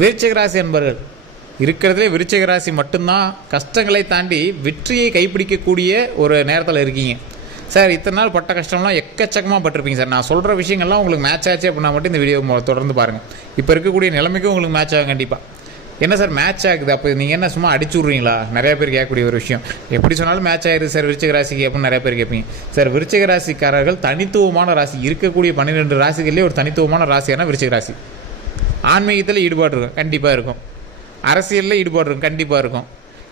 விருச்சிக ராசி என்பர்கள். இருக்கிறதுலே விருச்சிக ராசி மட்டும்தான் கஷ்டங்களை தாண்டி வெற்றியை கைப்பிடிக்கக்கூடிய ஒரு நேரத்தில் இருக்கீங்க. சார் இத்தனை நாள் பட்ட கஷ்டம்லாம் எக்கச்சக்கமாக பட்டிருப்பீங்க சார். நான் சொல்கிற விஷயங்கள்லாம் உங்களுக்கு மேட்ச் ஆச்சு அப்படின்னா மட்டும் இந்த வீடியோ தொடர்ந்து பாருங்கள் இப்போ இருக்கக்கூடிய நிலைமைக்கும் உங்களுக்கு மேட்ச் ஆகும் கண்டிப்பாக என்ன சார் மேட்ச் ஆகுது? அப்போ நீங்கள் என்ன சும்மா அடிச்சு விட்றீங்களா? நிறைய பேர் கேட்கக்கூடிய ஒரு விஷயம். எப்படி சொன்னாலும் மேட்ச் ஆயிருது சார் விருச்சிக ராசிக்கு அப்படின்னு நிறைய பேர் கேட்பீங்க. சார் விருச்சிக ராசிக்காரர்கள் தனித்துவமான ராசி. இருக்கக்கூடிய பன்னிரெண்டு ராசிகள்லேயே ஒரு தனித்துவமான ராசியான விருச்சிக ராசி. ஆன்மீகத்தில் ஈடுபாடு இருக்கும். கண்டிப்பாக இருக்கும். அரசியலில் ஈடுபாடு இருக்கும். கண்டிப்பாக இருக்கும்.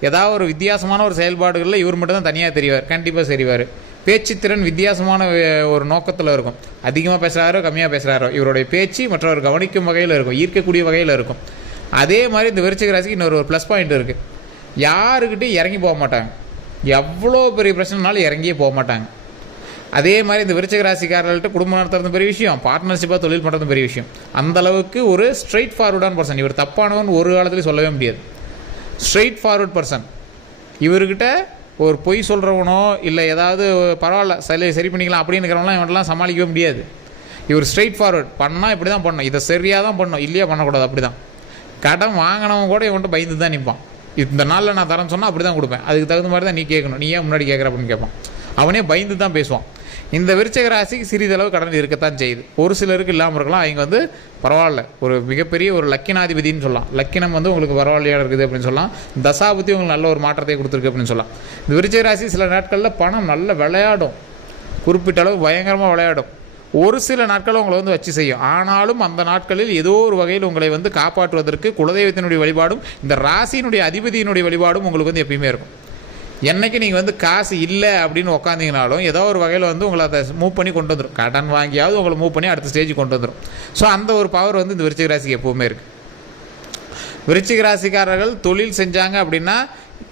ஏதாவது ஒரு வித்தியாசமான ஒரு செயல்பாடுகளில் இவர் மட்டும்தான் தனியாக தெரிவார். கண்டிப்பாக சரிவார் பேச்சுத்திறன் வித்தியாசமான ஒரு நோக்கத்தில் இருக்கும். அதிகமாக பேசுகிறாரோ கம்மியாக பேசுகிறாரோ இவருடைய பேச்சு மற்றவர் கவனிக்கும் வகையில் இருக்கும். ஈர்க்கக்கூடிய வகையில் இருக்கும். அதே மாதிரி இந்த விருச்சிக ராசிக்கு இன்னொரு ஒரு ப்ளஸ் பாயிண்ட் இருக்குது யாருக்கிட்டையும் இறங்கி போக மாட்டாங்க. எவ்வளோ பெரிய பிரச்சனைனாலும் இறங்கியே போக மாட்டாங்க. அதே மாதிரி இந்த விருச்சிக ராசிக்காரர்கள்ட்ட குடும்பம் நடத்துறது பெரிய விஷயம். பார்ட்னர்ஷிப்பாக தொழில் பண்ணுறது பெரிய விஷயம். அந்த அளவுக்கு ஒரு ஸ்ட்ரைட் ஃபார்வர்டான பர்சன் இவர் தப்பானவன் ஒரு காலத்துலேயும் சொல்லவே முடியாது. ஸ்ட்ரைட் ஃபார்வர்ட் பர்சன் இவர்கிட்ட ஒரு பொய் சொல்கிறவனோ இல்லை ஏதாவது பரவாயில்ல சரி சரி பண்ணிக்கலாம் அப்படின்னு இருக்கிறவங்களாம் இவன்லாம் சமாளிக்கவே முடியாது. இவர் ஸ்ட்ரைட் ஃபார்வர்ட் பண்ணால் இப்படி தான் பண்ணணும். இதை சரியாக தான் பண்ணணும். இல்லையா பண்ணக்கூடாது அப்படி தான் கடன் வாங்கினவன் கூட இவன்ட்டு பயந்து தான் நிற்பான். இந்த நாளில் நான் தரேன்னு சொன்னால் அப்படி தான் கொடுப்பேன். அதுக்கு தகுந்த மாதிரி தான் நீ கேட்கணும். நீ ஏன் முன்னாடி கேட்குற அப்படின்னு கேட்பான். அவனே பயந்து தான் பேசுவான். இந்த விருச்சக ராசிக்கு சிறிதளவு கடன் இருக்கத்தான் செய்யுது. ஒரு சிலருக்கு இல்லாமல் இருக்கலாம். அவங்க வந்து பரவாயில்ல. ஒரு மிகப்பெரிய ஒரு லக்கினாதிபதினு சொல்லலாம். லக்கினம் வந்து உங்களுக்கு பரவாயில்லையா இருக்குது அப்படின்னு சொல்லலாம். தசாபுத்தி உங்களுக்கு நல்ல ஒரு மாற்றத்தை கொடுத்துருக்கு அப்படின்னு சொல்லலாம். இந்த விருச்சக ராசி சில நாட்களில் பணம் நல்ல விளையாடும். குறிப்பிட்ட அளவு பயங்கரமாக விளையாடும். ஒரு சில நாட்கள் உங்களை வந்து வச்சு செய்யும். ஆனாலும் அந்த நாட்களில் ஏதோ ஒரு வகையில் உங்களை வந்து காப்பாற்றுவதற்கு குலதெய்வத்தினுடைய வழிபாடும் இந்த ராசியினுடைய அதிபதியினுடைய வழிபாடும் உங்களுக்கு வந்து எப்பயுமே இருக்கும். என்னைக்கு நீங்கள் வந்து காசு இல்லை அப்படின்னு உக்காந்தீங்கனாலும் ஏதோ ஒரு வகையில் வந்து உங்களை அதை மூவ் பண்ணி கொண்டு வந்துடும் கடன் வாங்கியாவது உங்களை மூவ் பண்ணி அடுத்த ஸ்டேஜ் கொண்டு வந்துடும் ஸோ அந்த ஒரு பவர் வந்து இந்த விருச்சிக ராசிக்கு எப்போவுமே இருக்குது விருச்சிக ராசிக்காரர்கள் தொழில் செஞ்சாங்க அப்படின்னா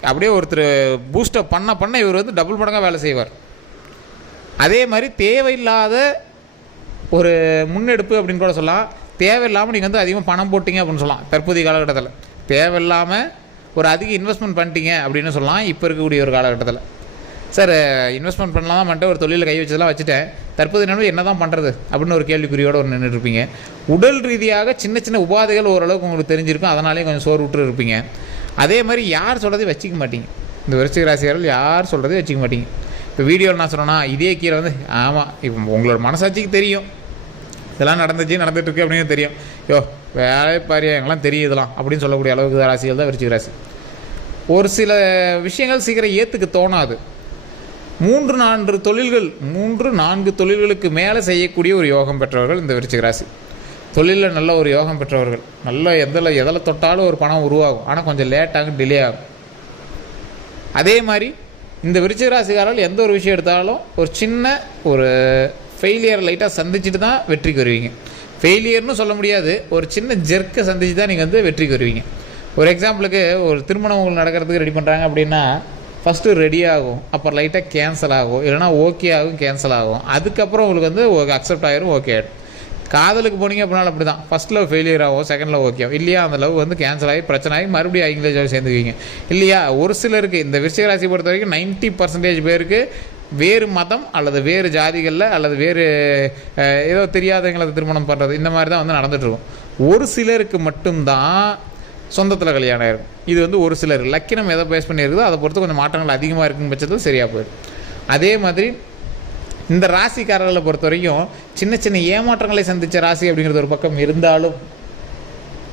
அப்படியே ஒருத்தர் பூஸ்டப் பண்ண பண்ண இவர் வந்து டபுள் மடங்காக வேலை செய்வார். அதே மாதிரி தேவையில்லாத ஒரு முன்னெடுப்பு அப்படின்னு கூட சொல்லலாம். தேவையில்லாமல் நீங்கள் வந்து அதிகமாக பணம் போட்டிங்க அப்படின்னு சொல்லலாம். தற்போதைய காலகட்டத்தில். தேவையில்லாமல் ஒரு அதிக இன்வெஸ்ட்மெண்ட் பண்ணிட்டீங்க அப்படின்னு சொல்லலாம். இப்போ இருக்கக்கூடிய ஒரு காலகட்டத்தில். சார் இன்வெஸ்ட்மெண்ட் பண்ணலாம் தான் பண்ணிட்டு ஒரு தொழிலில் கை வச்சதெல்லாம் வச்சுட்டேன். தற்போது என்ன என்ன தான் பண்ணுறது அப்படின்னு ஒரு கேள்விக்குறியோடு ஒரு நின்றுருப்பீங்க. உடல் ரீதியாக சின்ன சின்ன உபாதைகள் ஓரளவுக்கு உங்களுக்கு தெரிஞ்சிருக்கும். அதனாலேயே கொஞ்சம் சோறு விட்டு இருப்பீங்க. அதே மாதிரி யார் சொல்கிறதையும் வச்சிக்க மாட்டீங்க. இந்த விருச்சிக ராசியார்கள் யார் சொல்கிறதையும் வச்சிக்க மாட்டீங்க. இப்போ வீடியோவில் நான் சொன்னேன்னா இதே கீழே வந்து ஆமாம் இப்போ உங்களோட மனசாட்சிக்கு தெரியும். இதெல்லாம் நடந்துச்சு நடந்துட்டு அப்படின்னு தெரியும். யோ வேலை பாரியா எங்கெல்லாம் அப்படின்னு சொல்லக்கூடிய அளவுக்கு ராசிகள் தான் விருச்சிக ராசி. ஒரு சில விஷயங்கள் சீக்கிரம் ஏற்றுக்க தோணாது. மூன்று நான்கு தொழில்கள் மூன்று நான்கு தொழில்களுக்கு மேலே செய்யக்கூடிய ஒரு யோகம் பெற்றவர்கள் இந்த விருச்சிக ராசி. தொழிலில் நல்ல ஒரு யோகம் பெற்றவர்கள். நல்ல எதில் எதில் தொட்டாலும் ஒரு பணம் உருவாகும். ஆனால் கொஞ்சம் லேட்டாகும் டிலே ஆகும். அதே மாதிரி இந்த விருச்சிக ராசிக்காரர்கள் எந்த ஒரு விஷயம் எடுத்தாலும் ஒரு சின்ன ஒரு ஃபெயிலியர் லைட்டாக சந்திச்சுட்டு தான் வெற்றிக்கு வருவீங்க. ஃபெயிலியர்னு சொல்ல முடியாது. ஒரு சின்ன ஜெர்க்கை சந்திச்சு தான் நீங்கள் வந்து வெற்றிக்கு வருவீங்க. ஒரு எக்ஸாம்பிளுக்கு ஒரு திருமணம் உங்களுக்கு நடக்கிறதுக்கு ரெடி பண்ணுறாங்க அப்படின்னா ஃபஸ்ட்டு ரெடி ஆகும் அப்புறம் லைட்டாக கேன்சல் ஆகும் இல்லைனா ஓகே ஆகும் கேன்சல் ஆகும். அதுக்கப்புறம் உங்களுக்கு வந்து அக்செப்ட் ஆகிரும் ஓகே ஆகிடும் காதலுக்கு போனீங்க அப்படின்னாலும் அப்படி தான் ஃபஸ்ட்டில் ஃபெயிலியர் ஆகும் செகண்டில் ஓகே ஆகும் இல்லையா அந்த லவ் வந்து கேன்சல் ஆகி பிரச்சனை ஆகி மறுபடியும் ஐங்கிலேஜ் சேர்ந்துக்குவீங்க. இல்லையா ஒரு சிலருக்கு இந்த விஷயராசி பொறுத்த வரைக்கும் நைன்ட்டி பர்சன்டேஜ் பேருக்கு வேறு மதம் அல்லது வேறு ஜாதிகளில் அல்லது வேறு ஏதோ தெரியாதவங்களை திருமணம் பண்ணுறது இந்த மாதிரி தான் வந்து நடந்துகிட்ருக்கும் ஒரு சிலருக்கு மட்டும்தான் சொந்தத்தில் கல்யாணம் ஆயிருக்கும் இது வந்து ஒரு சிலர். லக்கினம் எதை பேஸ் பண்ணியிருக்குதோ அதை பொறுத்து கொஞ்சம் மாற்றங்கள் அதிகமாக இருக்கும் பட்சத்தில் சரியாக போயிடும். அதே மாதிரி இந்த ராசிக்காரர்களை பொறுத்த வரைக்கும் சின்ன சின்ன ஏமாற்றங்களை சந்தித்த ராசி அப்படிங்கிறது ஒரு பக்கம் இருந்தாலும்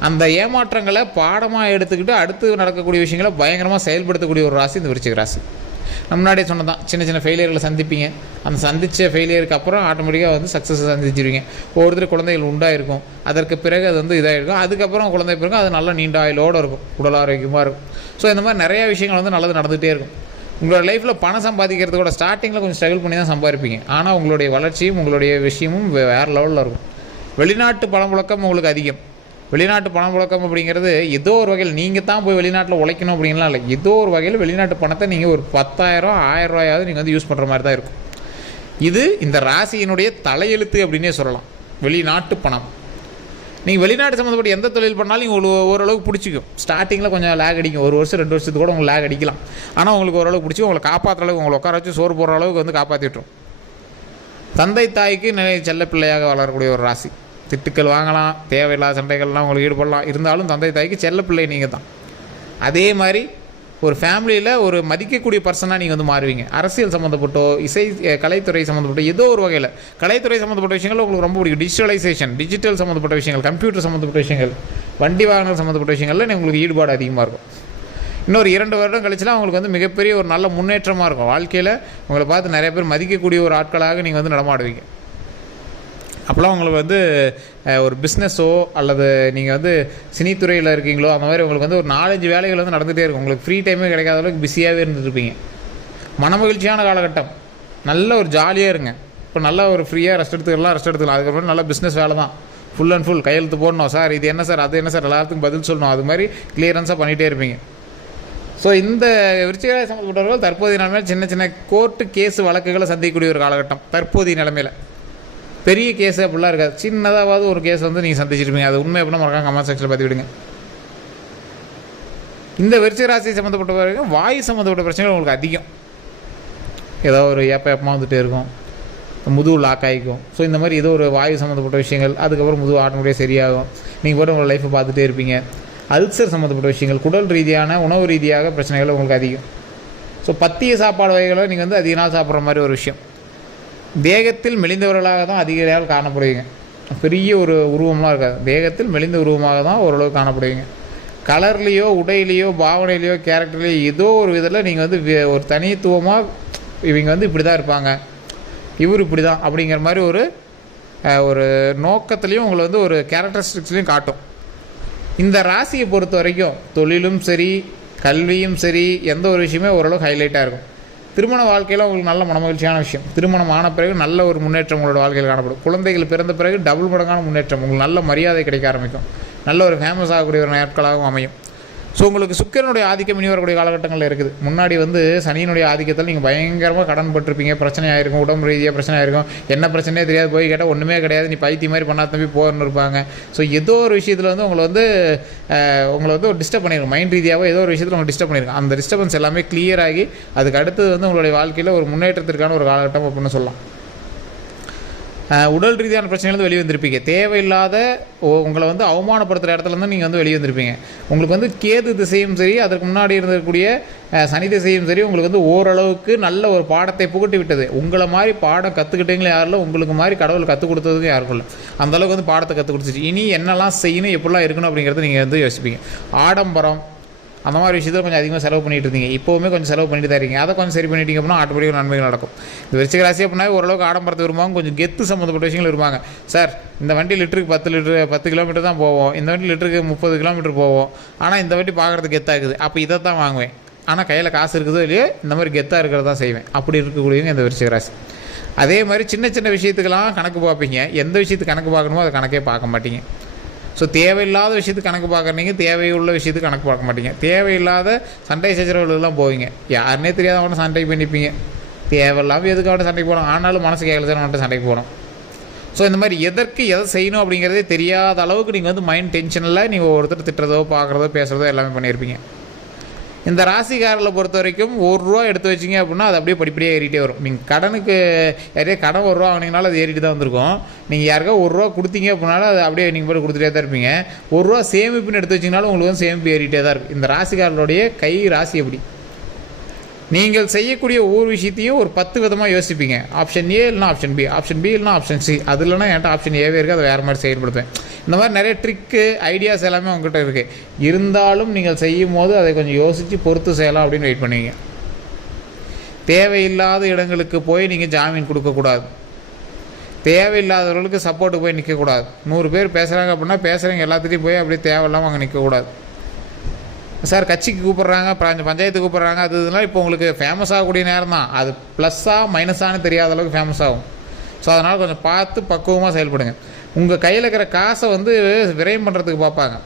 அந்த ஏமாற்றங்களை பாடமாக எடுத்துக்கிட்டு அடுத்து நடக்கக்கூடிய விஷயங்களை பயங்கரமாக செயல்படுத்தக்கூடிய ஒரு ராசி இந்த விருச்சிக ராசி. முன்னாடியே சொன்னதான் சின்ன சின்ன ஃபெயிலியர்களை சந்திப்பீங்க. அந்த சந்தித்த ஃபெயிலியருக்கு அப்புறம் ஆட்டோமேட்டிக்காக வந்து சக்ஸஸ் சந்திச்சிருவீங்க. ஒவ்வொருத்தர் குழந்தைகள் உண்டாயிருக்கும். அதற்கு பிறகு அது வந்து இதாகிருக்கும் அதுக்கப்புறம் குழந்தை பிறகு அது நல்ல நீண்ட ஆயுளோடு இருக்கும். உடல் ஆரோக்கியமாக இருக்கும். ஸோ இந்த மாதிரி நிறைய விஷயங்கள் வந்து நல்லது நடந்துகிட்டே இருக்கும். உங்களோட லைஃப்பில் பணம் சம்பாதிக்கிறதோட ஸ்டார்டிங்கில் கொஞ்சம் ஸ்ட்ரகிள் பண்ணி தான் சம்பாதிப்பீங்க. ஆனால் உங்களுடைய வளர்ச்சியும் உங்களுடைய விஷயமும் வேறு லெவலில் இருக்கும். வெளிநாட்டு பணப்புழக்கம் உங்களுக்கு அதிகம். வெளிநாட்டு பணம் புழக்கம் அப்படிங்கிறது ஏதோ ஒரு வகையில் நீங்கள் தான் போய் வெளிநாட்டில் உழைக்கணும் அப்படின்லாம் இல்லை. ஏதோ ஒரு வகையில் வெளிநாட்டு பணத்தை நீங்கள் ஒரு பத்தாயிரம் ஆயிரம் ரூபாயாவது நீங்கள் வந்து யூஸ் பண்ணுற மாதிரி தான் இருக்கும். இது இந்த ராசியினுடைய தலையெழுத்து அப்படின்னே சொல்லலாம். வெளிநாட்டு பணம். நீங்கள் வெளிநாட்டு சம்மந்தப்பட்ட எந்த தொழில் பண்ணாலும் உங்களுக்கு ஓரளவுக்கு பிடிச்சிக்கும். ஸ்டார்டிங்கில் கொஞ்சம் லேக் அடிக்கும். ஒரு வருஷம் ரெண்டு வருஷத்துக்கு கூட உங்களுக்கு லேக் அடிக்கலாம். ஆனால் உங்களுக்கு ஓரளவுக்கு பிடிச்சி உங்களை காப்பாற்றுற அளவுக்கு உங்களை உட்கார வச்சு சோறு போடுற அளவுக்கு வந்து காப்பாற்றிட்டுரும் தந்தை தாய்க்கு நிலை செல்ல பிள்ளையாக வளரக்கூடிய ஒரு ராசி. திட்டுக்கள் வாங்கலாம் தேவையில்லாத சண்டைகள்லாம் உங்களுக்கு ஈடுபடலாம். இருந்தாலும் தந்தை தாய்க்கு செல்ல பிள்ளை நீங்கள் தான். அதே மாதிரி ஒரு ஃபேமிலியில் ஒரு மதிக்கக்கூடிய பர்சனாக நீங்கள் வந்து மாறுவீங்க. அரசியல் சம்மந்தப்பட்டோ இசை கலைத்துறை சம்மந்தப்பட்ட ஏதோ ஒரு வகையில். கலைத்துறை சம்மந்தப்பட்ட விஷயங்கள் உங்களுக்கு ரொம்ப பிடிக்கும். டிஜிட்டலைசேஷன் டிஜிட்டல் சம்மந்தப்பட்ட விஷயங்கள் கம்ப்யூட்டர் சம்மந்தப்பட்ட விஷயங்கள் வண்டி வாகனங்கள் சம்மந்தப்பட்ட விஷயங்கள்ல உங்களுக்கு ஈடுபாடு அதிகமாக இருக்கும். இன்னொரு இரண்டு வருடம் கழிச்சுலாம் உங்களுக்கு வந்து மிகப்பெரிய ஒரு நல்ல முன்னேற்றமாக இருக்கும். வாழ்க்கையில் உங்களை பார்த்து நிறைய பேர் மதிக்கக்கூடிய ஒரு ஆட்களாக நீங்கள் வந்து நடமாடுவீங்க. அப்போலாம் உங்களுக்கு வந்து ஒரு பிஸ்னஸோ அல்லது நீங்கள் வந்து சினித்துறையில் இருக்கீங்களோ அந்த மாதிரி உங்களுக்கு வந்து ஒரு நாலஞ்சு வேலைகள் வந்து நடந்துகிட்டே இருக்கும். உங்களுக்கு ஃப்ரீ டைமே கிடைக்காத அளவுக்கு பிஸியாகவே இருந்துருப்பீங்க. மனமகிழ்ச்சியான காலகட்டம். நல்ல ஒரு ஜாலியாக இருங்க. இப்போ நல்ல ஒரு ஃப்ரீயாக ரெஸ்ட் எடுத்துக்கலாம் ரெஸ்ட் எடுத்துக்கலாம். அதுக்கப்புறம் நல்ல பிஸ்னஸ் வேலை தான். ஃபுல் அண்ட் ஃபுல் கையெழுத்து போடணும். சார் இது என்ன சார்? அது என்ன சார்? எல்லாத்துக்கும் பதில் சொல்லணும். அது மாதிரி கிளியரன்ஸாக பண்ணிகிட்டே இருப்பீங்க. ஸோ இந்த விருச்சிக சம்மந்தப்பட்டவர்கள் தற்போதைய நிலைமையில் சின்ன சின்ன கோர்ட்டு கேஸ் வழக்குகளை சந்திக்கக்கூடிய ஒரு காலகட்டம். தற்போதைய நிலைமையில். பெரிய கேஸ் அப்படிலாம் இருக்காது. சின்னதாவது ஒரு கேஸ் வந்து நீங்கள் சந்திச்சிருப்பீங்க. அது உண்மை அப்படின்னா மறக்காம கமெண்ட் செக்ஷனில் பற்றி விடுங்க இந்த விருச்சிக ராசி சம்மந்தப்பட்ட வரைக்கும் வாயு சம்மந்தப்பட்ட பிரச்சனைகள் உங்களுக்கு அதிகம். ஏதோ ஒரு ஏப்ப ஏப்பமாக வந்துகிட்டே இருக்கும். முதுகு லாக் ஆகிக்கும். ஸோ இந்த மாதிரி ஏதோ ஒரு வாயு சம்மந்தப்பட்ட விஷயங்கள் அதுக்கப்புறம் முதுகு ஆட்டோமேட்டிக்காக சரியாகும். நீங்கள் போட்டு உங்கள் லைஃப்பை பார்த்துட்டே இருப்பீங்க. அல்சர் சம்மந்தப்பட்ட விஷயங்கள் குடல் ரீதியான உணவு ரீதியாக பிரச்சனைகள் உங்களுக்கு அதிகம். ஸோ பத்திய சாப்பாடு வகைகளை நீங்கள் வந்து அதிக நாள் சாப்பிட்ற மாதிரி ஒரு விஷயம். தேகத்தில் மெலிந்தவர்களாக தான் அதிக காணப்படுவீங்க. பெரிய ஒரு உருவம்லாம் இருக்காது. வேகத்தில் மெலிந்த உருவமாக தான் ஓரளவு காணப்படுவீங்க. கலர்லேயோ உடையிலையோ பாவனையிலையோ கேரக்டர்லேயோ ஏதோ ஒரு விதத்தில் நீங்கள் வந்து ஒரு தனித்துவமாக இவங்க வந்து இப்படி தான் இருப்பாங்க. இவர் இப்படி தான் அப்படிங்கிற மாதிரி ஒரு ஒரு நோக்கத்துலேயும் உங்களை வந்து ஒரு கேரக்டரிஸ்டிக்ஸ்லையும் காட்டும். இந்த ராசியை பொறுத்த வரைக்கும் தொழிலும் சரி கல்வியும் சரி எந்த ஒரு விஷயமே ஓரளவுக்கு ஹைலைட்டாக இருக்கும். திருமண வாழ்க்கையில் உங்களுக்கு நல்ல மனமகிழ்ச்சியான விஷயம். திருமணம் ஆன பிறகு நல்ல ஒரு முன்னேற்றம் உங்களோட வாழ்க்கையில் காணப்படும். குழந்தைகள் பிறந்த பிறகு டபுள் மடங்கான முன்னேற்றம். உங்களுக்கு நல்ல மரியாதை கிடைக்க ஆரம்பிக்கும். நல்ல ஒரு ஃபேமஸ் ஆகக்கூடிய ஒரு நாட்களாகவும் அமையும். ஸோ உங்களுக்கு சுக்கிரனுடைய ஆதிக்கம் இனி வரக்கூடிய காலகட்டங்களில் இருக்குது. முன்னாடி வந்து சனியினுடைய ஆதிக்கத்தில் நீங்கள் பயங்கரமாக கடன் பட்டிருப்பீங்க. பிரச்சனை ஆயிருக்கும் உடம்பு ரீதியாக பிரச்சனை ஆயிருக்கும் என்ன பிரச்சனையே தெரியாது போய் கேட்டால் ஒன்றுமே கிடையாது. நீ பைத்தி மாதிரி பண்ணா தம்பி போகணும்னு இருப்பாங்க. ஸோ ஏதோ ஒரு விஷயத்தில் வந்து உங்களை வந்து உங்களை வந்து டிஸ்டர்ப் பண்ணியிருக்கும் மைண்ட் ரீதியாகவோ ஏதோ ஒரு விஷயத்தில் உங்களை டிஸ்டர்ப் பண்ணியிருக்கும் அந்த டிஸ்டர்பன்ஸ் எல்லாமே கிளியர் ஆகி அதுக்கு அடுத்தது வந்து உங்களுடைய வாழ்க்கையில் ஒரு முன்னேற்றத்திற்கான ஒரு காலகட்டம் அப்படின்னு சொல்லலாம். உடல் ரீதியான பிரச்சனையிலேருந்து வெளியே வந்திருப்பீங்க தேவையில்லாத உங்களை வந்து அவமானப்படுத்துகிற இடத்துல இருந்து நீங்கள் வந்து வெளியே வந்திருப்பீங்க உங்களுக்கு வந்து கேது திசையும் சரி அதற்கு முன்னாடி இருந்திருக்கக்கூடிய சனி திசையும் சரி உங்களுக்கு வந்து ஓரளவுக்கு நல்ல ஒரு பாடத்தை புகட்டி விட்டது. உங்களை மாதிரி பாடம் கற்றுக்கிட்டீங்களே யாரில் உங்களுக்கு மாதிரி கடவுள் கற்றுக் கொடுத்ததுக்கும் யாருக்கும் இல்லை. அந்தளவுக்கு வந்து பாடத்தை கற்றுக் கொடுத்துச்சு. இனி என்னெல்லாம் செய்யணும் எப்படிலாம் இருக்கணும் அப்படிங்கிறத நீங்கள் வந்து யோசிப்பீங்க. ஆடம்பரம் அந்த மாதிரி விஷயத்தில் கொஞ்சம் அதிகமாக செலவு பண்ணிட்டு இருந்தீங்க இப்போவுமே கொஞ்சம் செலவு பண்ணிட்டு தான் இருக்கீங்க. அதை கொஞ்சம் சரி பண்ணிட்டீங்க அப்படின்னா ஆட்டோமேட்டிக்காக நன்மைகள் நடக்கும். இந்த விருச்சிக ராசி அப்படின்னா ஓரளவுக்கு ஆடம்பரத்தை விரும்புவாங்க. கொஞ்சம் கெத்து சம்மந்தப்பட்ட விஷயங்கள் இருப்பாங்க சார் இந்த வண்டி லிட்டருக்கு பத்து லிட்டரு பத்து கிலோமீட்டர் தான் போவோம். இந்த வண்டி லிட்டருக்கு முப்பது கிலோமீட்டர் போவோம். ஆனால் இந்த வண்டி பார்க்குறதுக்கு கெத்தாகுது. அப்போ இதை தான் வாங்குவேன். ஆனால் கையில் காசு இருக்குதோ இல்லையோ இந்த மாதிரி கெத்தாக இருக்கிறத தான் செய்வேன். அப்படி இருக்கக்கூடியவங்க இந்த விருச்சிக ராசி. அதே மாதிரி சின்ன சின்ன விஷயத்துக்கெல்லாம் கணக்கு பார்ப்பீங்க. எந்த விஷயத்துக்கு கணக்கு பார்க்கணுமோ அதை கணக்கே பார்க்க மாட்டீங்க. ஸோ தேவையில்லாத விஷயத்துக்கு கணக்கு பார்க்குறீங்க தேவையுள்ள விஷயத்துக்கு கணக்கு பார்க்க மாட்டீங்க. தேவையில்லாத சண்டை சச்சரவுலாம் போவீங்க. யாருனே தெரியாதவங்க சண்டைக்கு பண்ணிப்பீங்க. தேவையில்லாமல் எதுக்கு அவன் சண்டைக்கு போகணும்? ஆனாலும் மனசு கேட்கல அவன்கிட்ட சண்டைக்கு போகணும். ஸோ இந்த மாதிரி எதற்கு எதை செய்யணும் அப்படிங்கிறதே தெரியாத அளவுக்கு நீங்கள் வந்து மைண்ட் டென்ஷனில் நீங்கள் ஒருத்தர் திட்டுறதோ பார்க்குறதோ பேசுகிறதோ எல்லாமே பண்ணியிருப்பீங்க. இந்த ராசிக்காரில் பொறுத்த வரைக்கும் ஒரு ரூபா எடுத்து வச்சிங்க அப்படின்னா அது அப்படியே படிப்படியாக ஏறிட்டே வரும். நீங்கள் கடனுக்கு யாரையா கடன் ஒரு ரூபா வாங்கினீங்கனாலும் அது ஏறிட்டு தான் வந்திருக்கும். நீங்கள் யாருக்கா ஒரு ரூபா கொடுத்தீங்க அப்படின்னாலும் அது அப்படியே நீங்கள் போய் கொடுத்துட்டே தான் இருப்பீங்க. ஒரு ரூபா சேமிப்புன்னு எடுத்து வச்சிங்கனாலும் உங்களுக்கு வந்து சேமிப்பு ஏறிட்டே தான் இருக்கும் இந்த ராசிக்காரர்களுடைய கை ராசி எப்படி? நீங்கள் செய்யக்கூடிய ஒவ்வொரு விஷயத்தையும் ஒரு பத்து விதமாக யோசிப்பீங்க. ஆப்ஷன் ஏ இல்லைனா ஆப்ஷன் பி ஆப்ஷன் பி இல்லைனா ஆப்ஷன் சி அது இல்லைனா என்கிட்ட ஆப்ஷன் ஏவே இருக்குது அதை வேறு மாதிரி செயல்படுத்துவேன். இந்த மாதிரி நிறைய ட்ரிக்கு ஐடியாஸ் எல்லாமே உங்ககிட்ட இருக்குது இருந்தாலும் நீங்கள் செய்யும் போது அதை கொஞ்சம் யோசித்து பொறுத்து செய்யலாம் அப்படின்னு வெயிட் பண்ணுவீங்க. தேவையில்லாத இடங்களுக்கு போய் நீங்கள் ஜாமீன் கொடுக்கக்கூடாது தேவையில்லாதவர்களுக்கு சப்போர்ட்டு போய் நிற்கக்கூடாது நூறு பேர் பேசுகிறாங்க அப்படின்னா பேசுகிறவங்க எல்லாத்துலேயும் போய் அப்படியே தேவையில்லாமல் அங்கே நிற்கக்கூடாது சார் கட்சிக்கு கூப்பிட்றாங்க பஞ்ச- பஞ்சாயத்து கூப்பிட்றாங்க அது இதெல்லாம் இப்போ உங்களுக்கு ஃபேமஸ் ஆகக்கூடிய நேரம் தான். அது ப்ளஸ்ஸாக மைனஸானு தெரியாத அளவுக்கு ஃபேமஸ் ஆகும். ஸோ அதனால் கொஞ்சம் பார்த்து பக்குவமாக செயல்படுங்க. உங்கள் கையில் இருக்கிற காசை வந்து விரயம் பண்ணுறதுக்கு பார்ப்பாங்க.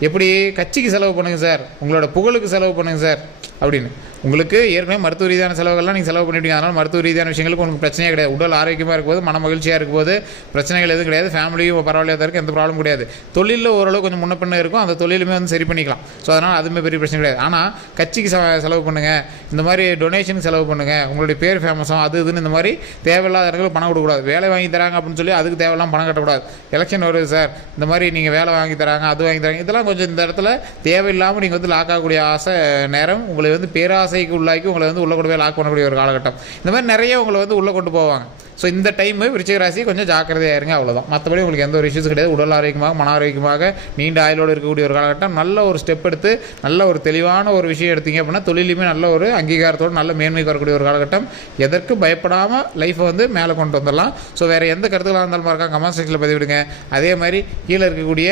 எப்படி? கட்சிக்கு செலவு பண்ணுங்கள் சார். உங்களோட புகழுக்கு செலவு பண்ணுங்கள் சார். அப்படின்னு. உங்களுக்கு ஏற்கனவே மருத்துவ ரீதியான செலவுகள்லாம் நீங்கள் செலவு பண்ணிவிட்டீங்க அதனால் மருத்துவ ரீதியான விஷயங்களுக்கு உங்களுக்கு பிரச்சனையே கிடையாது. உடல் ஆரோக்கியமாக இருக்கும்போது மன மகிழ்ச்சியாக இருக்கும்போது பிரச்சனைகள் எதுவும் கிடையாது. ஃபேமிலியும் பரவாயில்லையா தான் இருக்குது எந்த ப்ராப்ளம் கிடையாது. தொழிலில் ஓரளவு கொஞ்சம் முன்ன பண்ண இருக்கும். அந்த தொழிலுமே வந்து சரி பண்ணிக்கலாம். ஸோ அதனால் அதுவுமே பெரிய பிரச்சனை கிடையாது. ஆனால் கட்சிக்கு செலவு பண்ணுங்கள் இந்த மாதிரி டொனேஷனுக்கு செலவு பண்ணுங்கள் உங்களுடைய பேர் ஃபேமஸும் அது இதுன்னு இந்த மாதிரி தேவையில்லாத இடங்களுக்கு பணம் கொடுக்கக்கூடாது. வேலை வாங்கி தராங்க அப்படின்னு சொல்லி அதுக்கு தேவையில்லாம பணம் கட்டக்கூடாது. எலெக்ஷன் வருது சார் இந்த மாதிரி நீங்கள் வேலை வாங்கி தராங்க அது வாங்கி தராங்க இதெல்லாம் கொஞ்சம் இந்த இடத்துல தேவையில்லாமல் நீங்கள் வந்து லாக் ஆகக்கூடிய ஆசை நேரம் உங்களை வந்து பேராசை ஆசைக்கு உள்ளாக்கி உங்களை வந்து உள்ள கொண்டு போய் லாக் பண்ணக்கூடிய ஒரு காலகட்டம். இந்த மாதிரி நிறைய உங்களை வந்து உள்ளே கொண்டு போவாங்க. ஸோ இந்த டைமு விருச்சிகராசி கொஞ்சம் ஜாக்கிரதையாக இருங்க அவ்வளோதான் மற்றபடி உங்களுக்கு எந்த ஒரு இஷ்யூஸ் கிடையாது. உடல் ஆரோக்கியமாக மன ஆரோக்கியமாக நீண்ட ஆயுளோடு இருக்கக்கூடிய ஒரு காலகட்டம் நல்ல ஒரு ஸ்டெப் எடுத்து நல்ல ஒரு தெளிவான ஒரு விஷயம் எடுத்தீங்க அப்படின்னா தொழிலுமே நல்ல ஒரு அங்கீகாரத்தோடு நல்ல மேன்மைக்கு வரக்கூடிய ஒரு காலகட்டம். எதற்கு பயப்படாமல் லைஃப்பை வந்து மேலே கொண்டு வந்துடலாம். ஸோ வேறு எந்த கருத்துக்களாக இருந்தாலும் இருக்கா கமெண்ட் செக்ஷனில் பதிவிடுங்க. அதே மாதிரி கீழே இருக்கக்கூடிய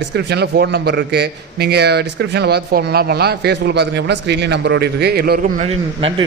டிஸ்கிரிப்ஷனில் ஃபோன் நம்பர் இருக்குது நீங்கள் டிஸ்கிரிப்ஷனில் பார்த்து ஃபோன் பண்ணலாம். பண்ணலாம் ஃபேஸ்புக்கில் பார்த்துங்க அப்படின்னா ஸ்க்ரீன்லேயும் நம்பர் ஓடி இருக்குது எல்லோருக்கும் நன்றி நன்றி.